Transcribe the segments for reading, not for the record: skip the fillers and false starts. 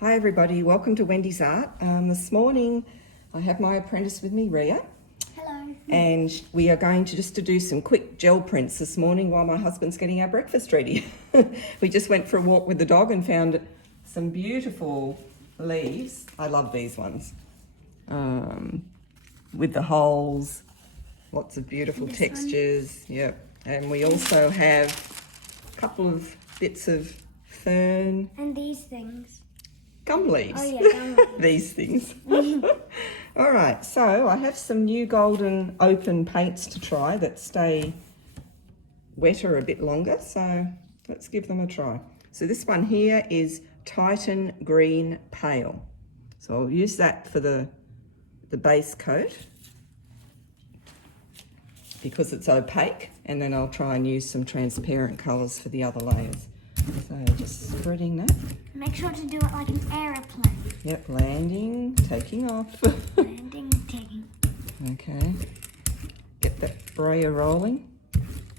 Hi everybody, welcome to Wendy's Art. This morning I have my apprentice with me, Ria. Hello. And we are going to do some quick gel prints this morning while my husband's getting our breakfast ready. We just went for a walk with the dog and found some beautiful leaves. I love these ones. With the holes, lots of beautiful textures. Yep. And we also have a couple of bits of fern. And these things. Gum leaves. Oh yeah, gum leaves. These things. All right, so I have some new golden open paints to try that stay wetter a bit longer, so let's give them a try. So this one here is Titan Green Pale. So I'll use that for the base coat because it's opaque, and then I'll try and use some transparent colours for the other layers. So just spreading that. Make sure to do it like an aeroplane. Yep, landing, taking off. Landing, taking. Okay. Get that brayer rolling.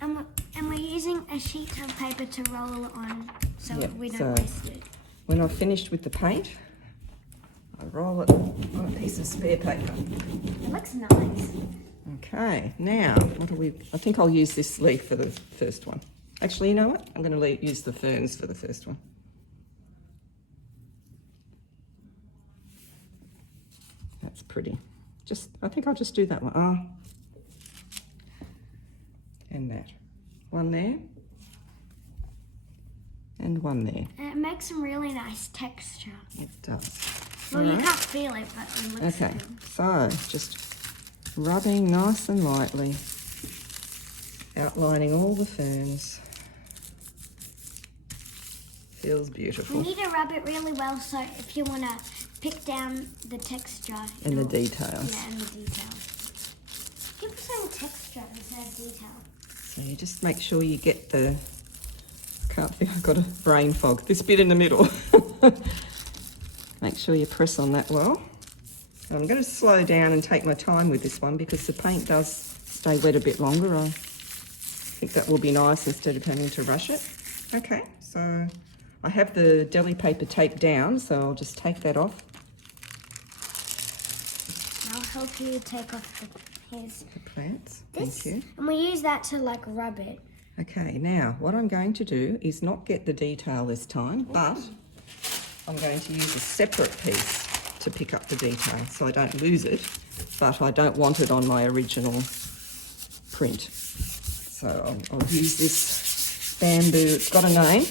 And we're using a sheet of paper to roll it on so we don't waste it. When I've finished with the paint, I roll it on a piece of spare paper. It looks nice. Okay, now, I think I'll use this leaf for the first one. Actually, you know what? I'm going to use the ferns for the first one. That's pretty. I think I'll just do that one. Oh. And that. One there. And one there. And it makes some really nice texture. It does. Well, you can't feel it, but it looks okay, good. so just rubbing nice and lightly, outlining all the ferns. Feels beautiful. We need to rub it really well so if you want to pick down the texture. And the details. Yeah, and the details. Keep saying texture instead of detail. So you just make sure you get can't think, I've got a brain fog, this bit in the middle. Make sure you press on that well. I'm going to slow down and take my time with this one because the paint does stay wet a bit longer. I think that will be nice instead of having to rush it. Okay, so I have the deli paper taped down, so I'll just take that off. I'll help you take off The plants, thank you. And we use that to like rub it. Okay, now what I'm going to do is not get the detail this time, but I'm going to use a separate piece to pick up the detail so I don't lose it, but I don't want it on my original print. So I'll use this bamboo. It's got a name.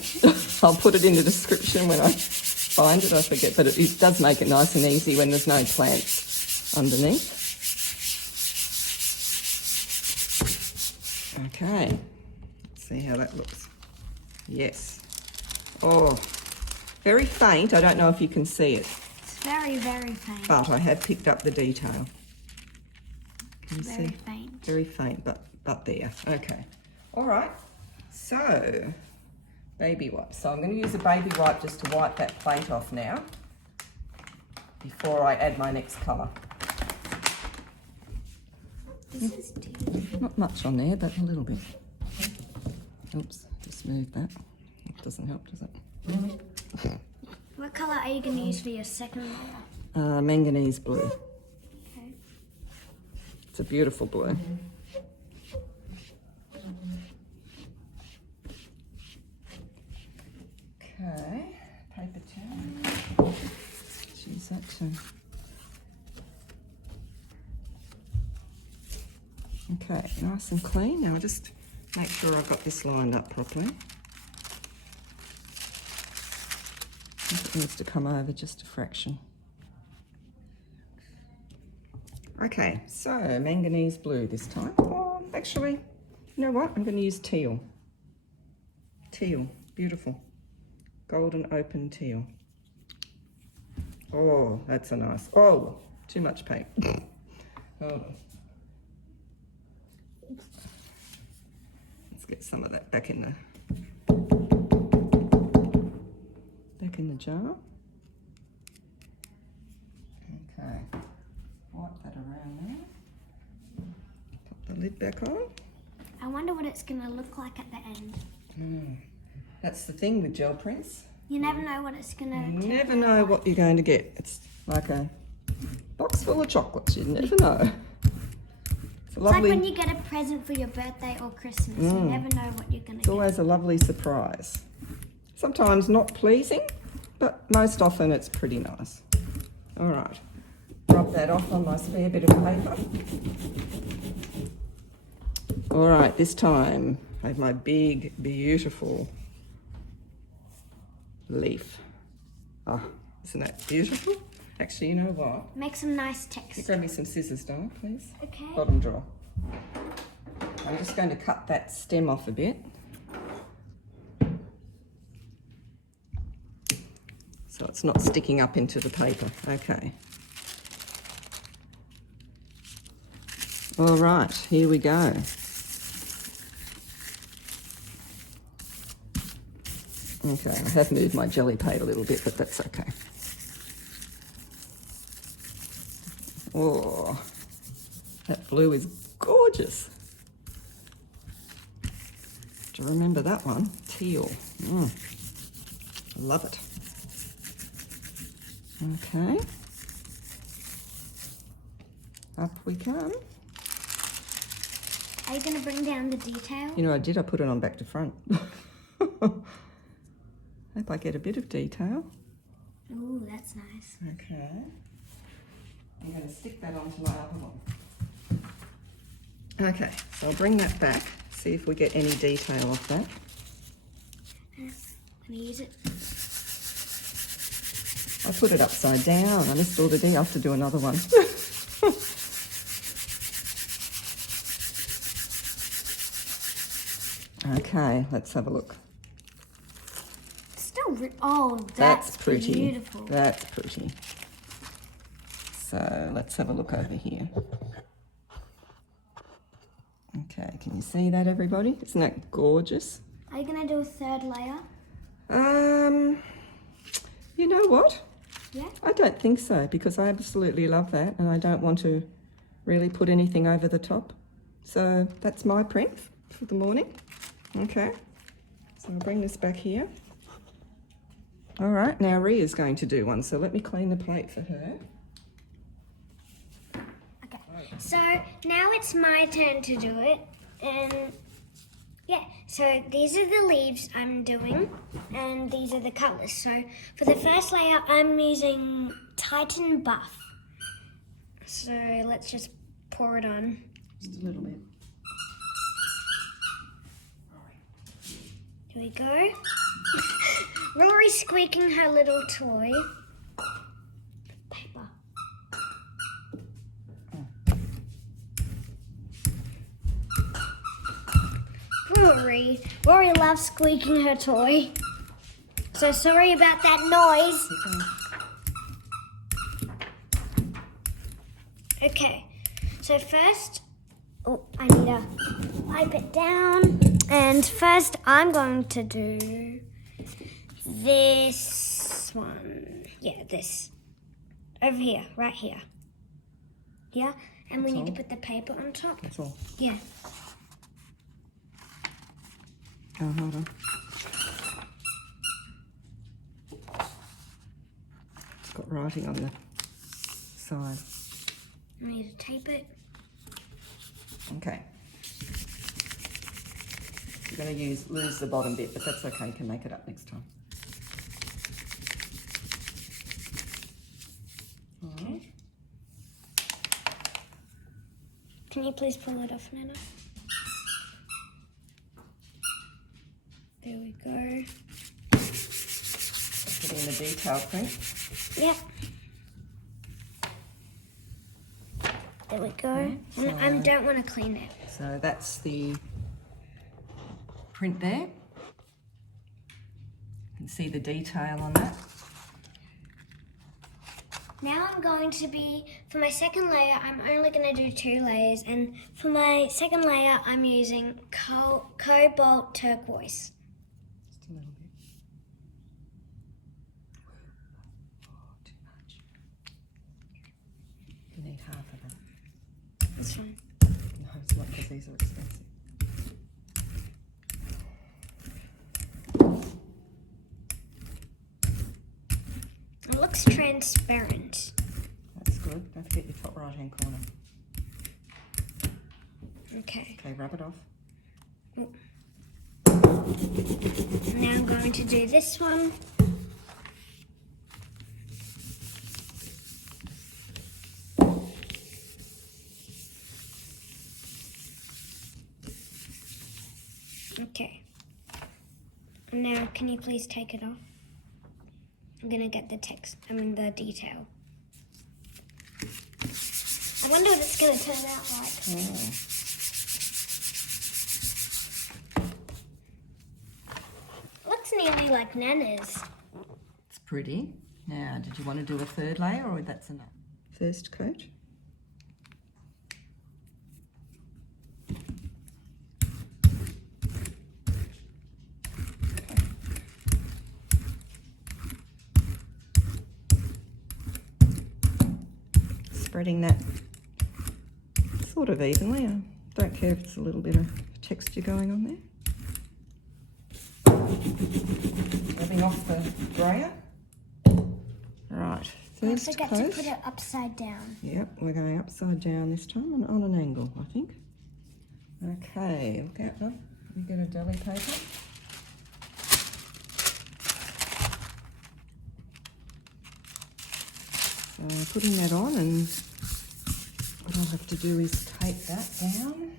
I'll put it in the description when I find it. I forget, but it does make it nice and easy when there's no plants underneath. Okay, let's see how that looks. Yes. Oh, very faint. I don't know if you can see it. It's very, very faint. But I have picked up the detail. Can you Very see? faint. Very faint, but there. Okay. All right. So, baby wipe. So I'm going to use a baby wipe just to wipe that plate off now before I add my next colour. This is Teal. Not much on there, but a little bit. Oops, just move that. It doesn't help, does it? What colour are you going to use for your second layer? Manganese blue. Okay. It's a beautiful blue. Okay, paper towel. Let's use that too. Okay, nice and clean. Now I'll just make sure I've got this lined up properly. I think it needs to come over just a fraction. Okay, so manganese blue this time. Oh, actually, you know what? I'm going to use teal. Teal, beautiful. Golden open teal. Oh, that's a nice. Oh, too much paint. Hold on. Let's get some of that back in the jar. Okay, wipe that around there. Pop the lid back on. I wonder what it's going to look like at the end. That's the thing with gel prints. You never know what it's gonna You turn never out know like. what you're going to get. It's like a box full of chocolates. You never know. It's a It's like lovely. when you get a present for your birthday or Christmas. You never know what you're gonna It's always a lovely surprise. Sometimes not pleasing, but most often it's pretty nice. All right. Rub that off on my spare bit of paper. All right, this time I have my big, beautiful leaf. Oh, isn't that beautiful? Actually, you know what? get. Make some nice Can you texture. grab me some scissors, Donna, please? Okay. Bottom drawer. I'm just going to cut that stem off a bit. So it's not sticking up into the paper. Okay. All right, here we go. Okay, I have moved my jelly plate a little bit, but that's okay. Oh, that blue is gorgeous. Do you remember that one? Teal. Love it. Okay. Up we come. Are you gonna bring down the detail? You know, I put it on back to front. Hope I get a bit of detail. Ooh, that's nice. Okay. I'm going to stick that onto my other one. Okay, so I'll bring that back, see if we get any detail off that. I'm gonna use it. I put it upside down. I missed all the detail. I'll have to do another one. Okay, let's have a look. Oh, That's pretty. beautiful. That's pretty. So let's have a look over here. Okay, can you see that, everybody? Isn't that gorgeous? Are you gonna do a third layer? You know what? Yeah. I don't think so, because I absolutely love that and I don't want to really put anything over the top. So that's my print for the morning. Okay, so I'll bring this back here. All right, now Ria's going to do one, so let me clean the plate for her. Okay. So now it's my turn to do it, and yeah. So these are the leaves I'm doing, and these are the colours. So for the first layer, I'm using Titan Buff. So let's just pour it on. Just a little bit. Here we go. Rory's squeaking her little toy. Paper. Rory loves squeaking her toy. So sorry about that noise. Okay, so first, I need to wipe it down. And first I'm going to do this one. Yeah, this. Over here, right here. Yeah, and we need to put the paper on top. That's all. Yeah. Oh, hold on. It's got writing on the side. I need to tape it. Okay. You're going to lose the bottom bit, but that's okay. You can make it up next time. All right. Can you please pull it off, Nana? There we go. Put in the detail print. Yep. There we go. Okay, And I don't want to clean it. So that's the print there. You can see the detail on that. Now I'm going to for my second layer, I'm only going to do 2 layers. And for my second layer, I'm using Cobalt Turquoise. Just a little bit. Oh, too much. You need half of that. That's fine. No, it's not, because these are expensive. looks transparent. That's good. Don't forget your top right-hand corner. Okay. Okay, rub it off. Now I'm going to do this one. Okay. And now, can you please take it off? I'm gonna get the text, the detail. I wonder what it's gonna turn out like. Looks nearly like Nana's. It's pretty. Now, did you want to do a third layer or that's enough? First coat. Spreading that sort of evenly. I don't care if it's a little bit of texture going on there. Rubbing off the grayer. Right, first I forgot coat. to put it upside down. Yep, we're going upside down this time and on an angle, I think. Okay, look out, love. We get a deli paper. So putting that on, and what I'll have to do is tape that down.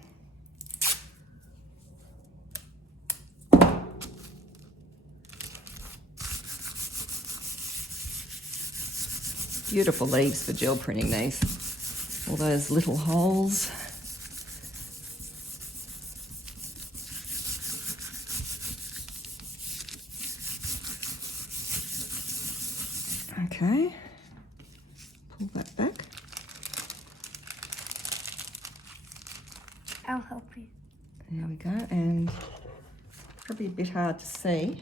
Beautiful leaves for gel printing these. All those little holes. Okay. Pull that back. I'll help you. There we go, and probably a bit hard to see,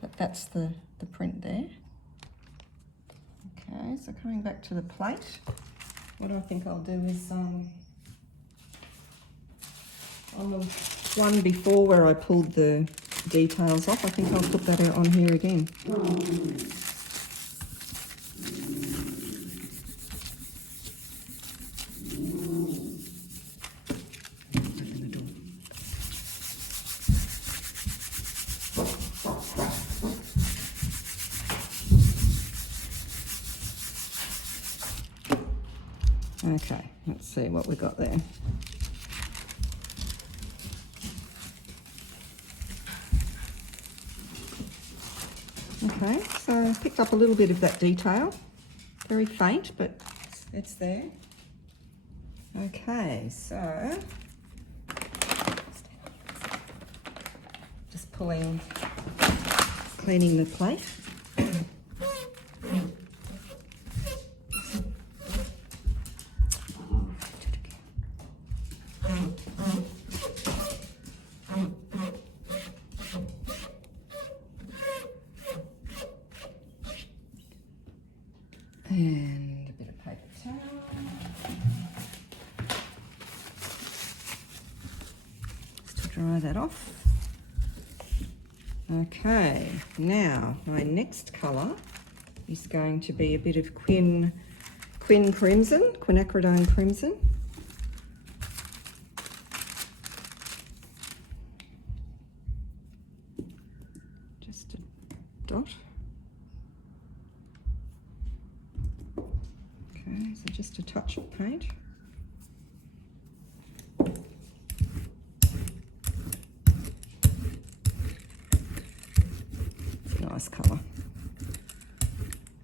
but that's the print there. Okay, so coming back to the plate, what I think I'll do is on the one before where I pulled the details off, I think I'll put that out on here again. Okay, let's see what we got there. Okay, so I picked up a little bit of that detail. Very faint, but it's there. Okay, so just cleaning the plate. And a bit of paper towel. Just to dry that off. Okay, now my next colour is going to be a bit of Quin Crimson, Quinacridone Crimson. Just a dot. Okay, so just a touch of paint. It's a nice colour.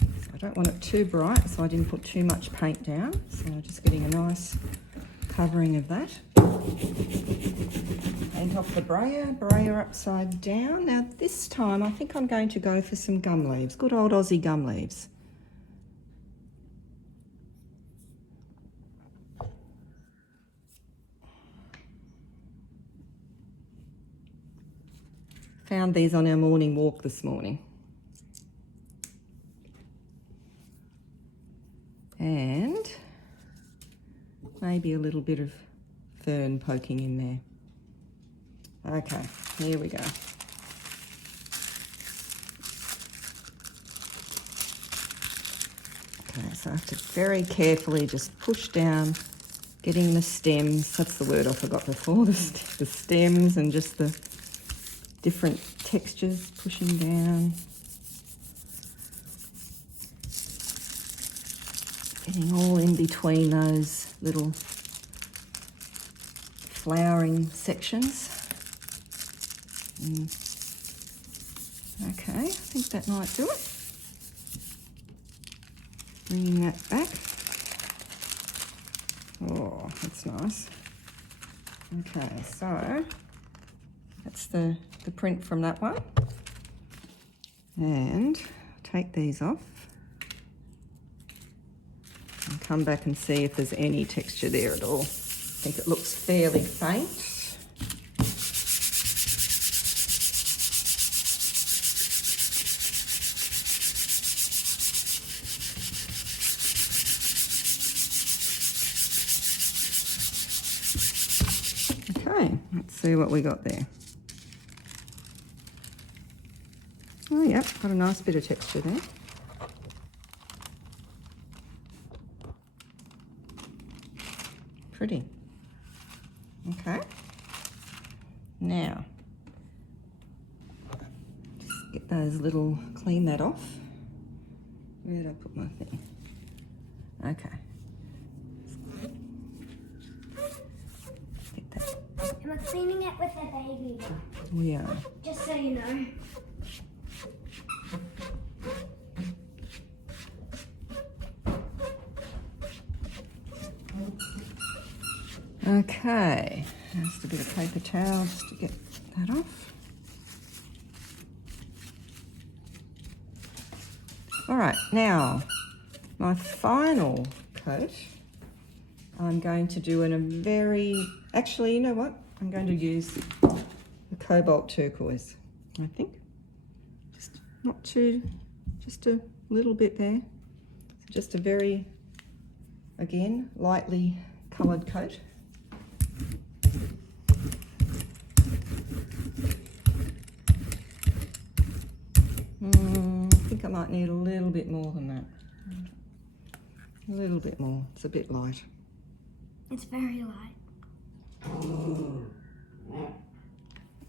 So I don't want it too bright, so I didn't put too much paint down. So just getting a nice covering of that. Paint off the brayer upside down. Now this time I think I'm going to go for some gum leaves, good old Aussie gum leaves. Found these on our morning walk this morning. And maybe a little bit of fern poking in there. Okay, here we go. Okay, so I have to very carefully just push down, getting the stems, that's the word I forgot before, the stems and just the different textures pushing down. Getting all in between those little flowering sections. Okay, I think that might do it. Bringing that back. Oh, that's nice. Okay, so that's the print from that one. And take these off. And come back and see if there's any texture there at all. I think it looks fairly faint. Okay, let's see what we got there. Oh yeah, got a nice bit of texture there. Pretty. Okay. Now, just get those little, clean that off. Where did I put my thing? Okay. Get that. Am I cleaning it with a baby? We are. Just so you know. Okay, just a bit of paper towel just to get that off. All right, now my final coat I'm going to do in a very, actually, you know what? I'm going to use the Cobalt Turquoise, I think. Just not too, just a little bit there. Just a very, again, lightly coloured coat. I think I might need a little bit more than that. A little bit more. It's a bit light. It's very light.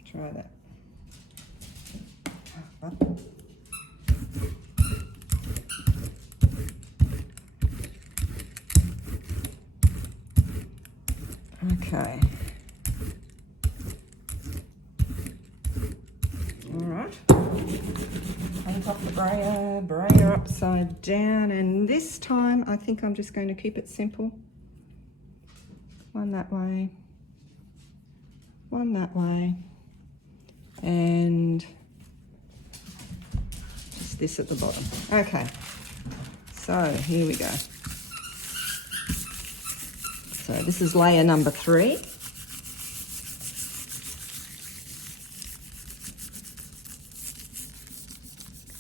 Try that. Okay. All right. Clean off the brayer upside down, and this time I think I'm just going to keep it simple. One that way, one that way, and just this at the bottom. Okay, so here we go. So this is layer number 3.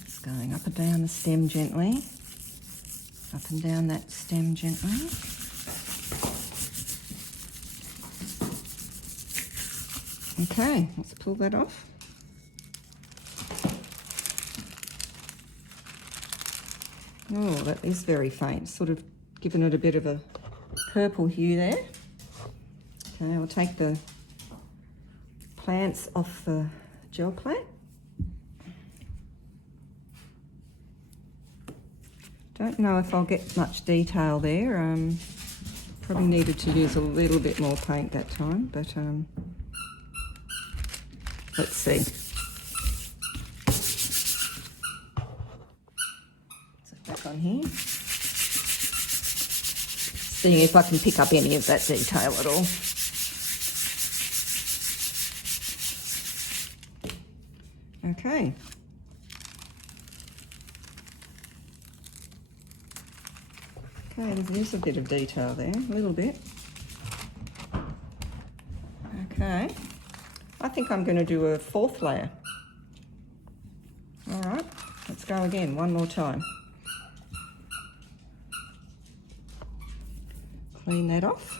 Just going up and down the stem gently, up and down that stem gently. Okay, let's pull that off. Oh, that is very faint, sort of giving it a bit of a purple hue there. Okay, I'll take the plants off the gel plate. Don't know if I'll get much detail there. Probably needed to use a little bit more paint that time, but let's see. So back on here. Seeing if I can pick up any of that detail at all. Okay. Okay, there's a bit of detail there, a little bit. Okay. I think I'm going to do a 4th layer. All right, let's go again, one more time. Clean that off.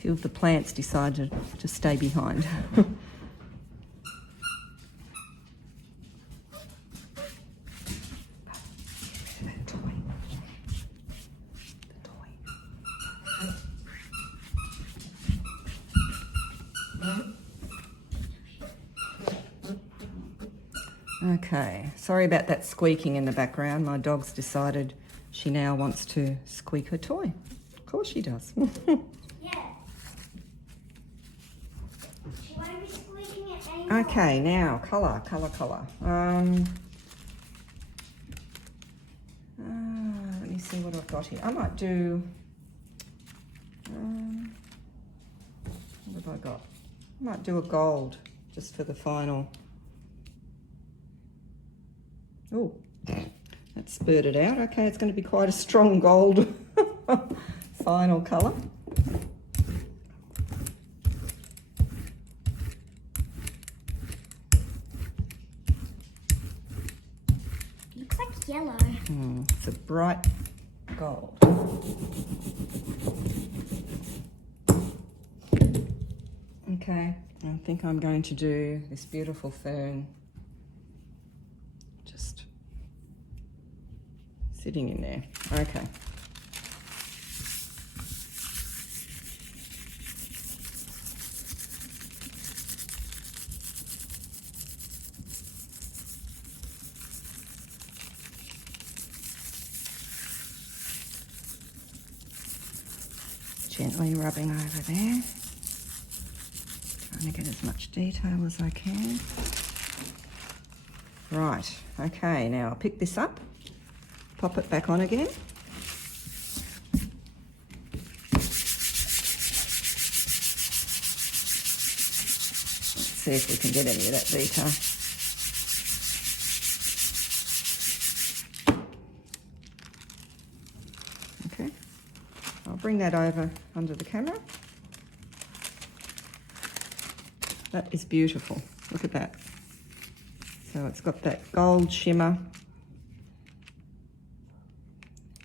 few of the plants decided to stay behind. Okay, sorry about that squeaking in the background. My dog's decided she now wants to squeak her toy. Of course she does. Yeah. She won't be squeaking it anymore. Okay, now colour. Let me see what I've got here. I might do, what have I got? I might do a gold just for the final. Oh, that spurted out. Okay, it's going to be quite a strong gold final colour. Looks like yellow. It's a bright gold. Okay, I think I'm going to do this beautiful fern. Just sitting in there. Okay. Gently rubbing over there. Trying to get as much detail as I can. Right, okay, now I'll pick this up, pop it back on again. Let's see if we can get any of that detail. Okay, I'll bring that over under the camera. That is beautiful, look at that. So it's got that gold shimmer,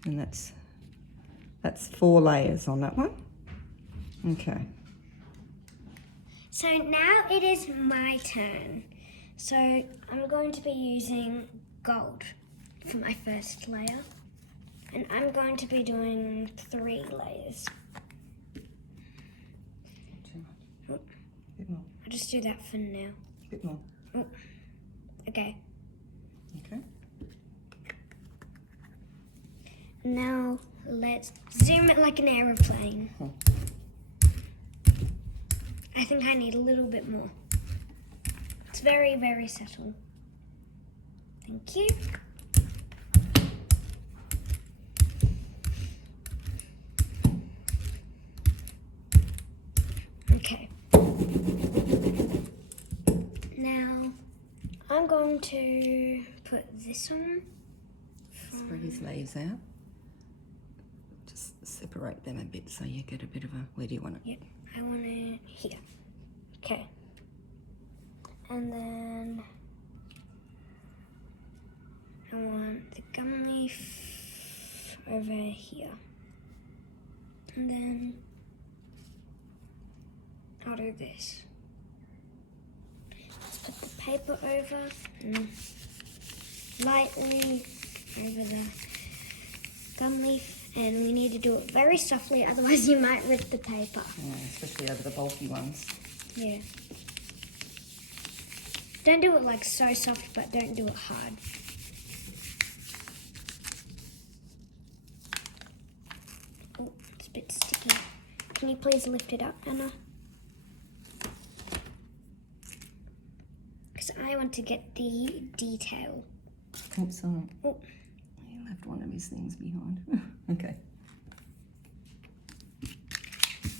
and that's 4 layers on that one. Okay. So now it is my turn. So I'm going to be using gold for my first layer, and I'm going to be doing 3 layers. Too much. Oh, A bit more. I'll just do that for now. A bit more. Oh, okay. Okay. Now let's zoom it like an aeroplane. Oh. I think I need a little bit more. It's very, very subtle. Thank you. Okay. Now I'm going to put this on. Spread his leaves out. Just separate them a bit so you get a bit of a, where do you want it? Yep, I want it here. Okay. And then I want the gum leaf over here. And then I'll do this. Let's put the paper over and lightly over the gum leaf, and we need to do it very softly, otherwise you might rip the paper. Yeah, especially over the bulky ones. Yeah. Don't do it like so soft, but don't do it hard. Oh, it's a bit sticky. Can you please lift it up, Anna? Because I want to get the detail. Oops, sorry. Oh. He left one of his things behind. Okay.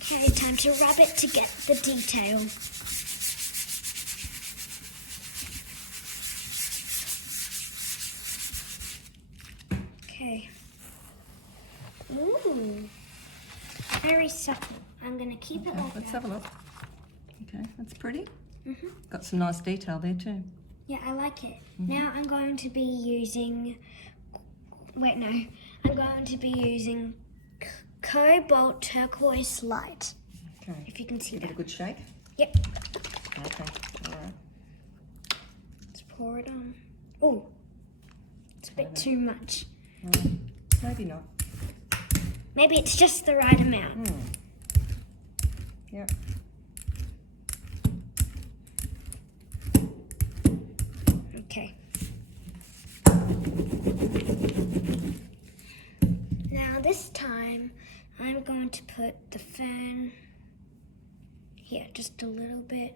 Okay, time to rub it to get the detail. Okay. Ooh. Very subtle. I'm going to keep it Okay, like let's that. have a look. Okay, that's pretty. Mm-hmm. Got some nice detail there too. Yeah, I like it. Mm-hmm. Now I'm going to be using... Wait, no. I'm going to be using Cobalt Turquoise Light. Okay. If you can see Give it that. a good shake. Yep. Okay. All right. Let's pour it on. Oh, it's a bit too much. Maybe not. Maybe it's just the right amount. Yep. Okay. Now this time, I'm going to put the fern here, just a little bit.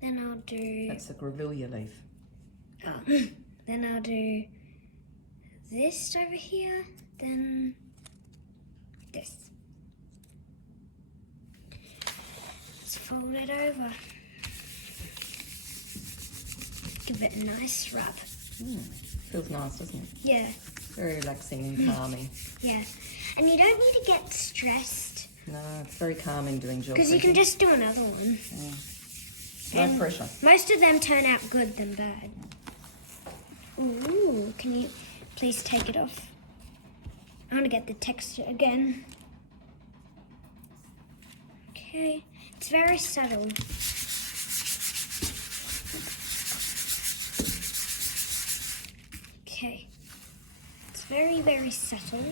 Then I'll do... That's a grevillea leaf. Oh. Then I'll do this over here, then this. Let's fold it over. Give it a nice rub. Feels nice, doesn't it? Yeah, Very relaxing and calming. yeah. And you don't need to get stressed, No, it's very calming doing gel because you can printing. just do another one. No And pressure. most of them turn out good than bad. Ooh, can you please take it off? I want to get the texture again. Okay, it's very subtle. Okay, it's very, very subtle.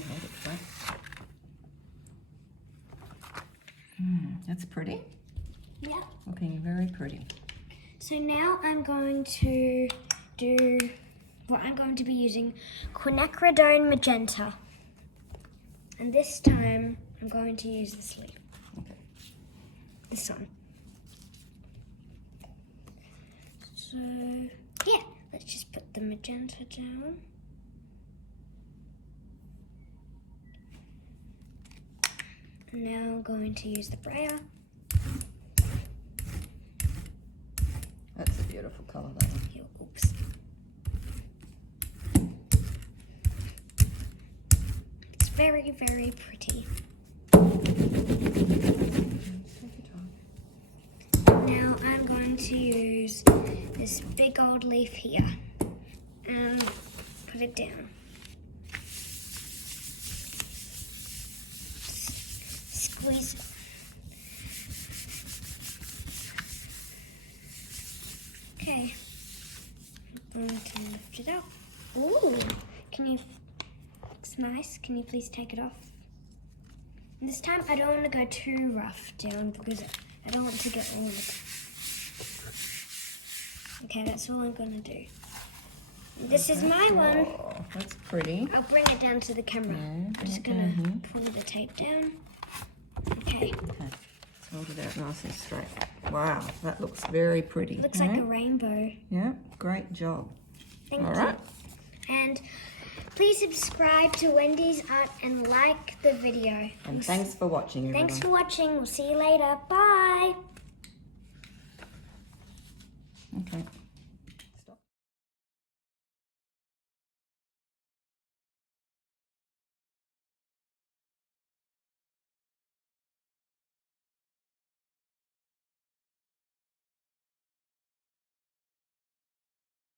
That's pretty. Yeah. Looking very pretty. So now I'm going to do, well, I'm going to be using quinacridone magenta. And this time I'm going to use this leaf. Okay. This one. So, yeah, let's just put the magenta down. And now I'm going to use the brayer. That's a beautiful colour, that one. Here, oops. It's very, very pretty. Now I'm going to use this big old leaf here and put it down. Squeeze it. Okay, I'm going to lift it up. Ooh, looks nice. Can you please take it off? And this time I don't want to go too rough down because I don't want to get all of it. Okay, that's all I'm going to do. And this is my one. Oh, that's pretty. I'll bring it down to the camera. I'm just going to pull the tape down. Okay. Okay. Let's hold it out nice and straight. Wow, that looks very pretty. Looks like a rainbow. Yeah, great job. Thank All you. right. And please subscribe to Wendy's Art and like the video. And thanks for watching, everyone. Thanks for watching. We'll see you later. Bye. Okay.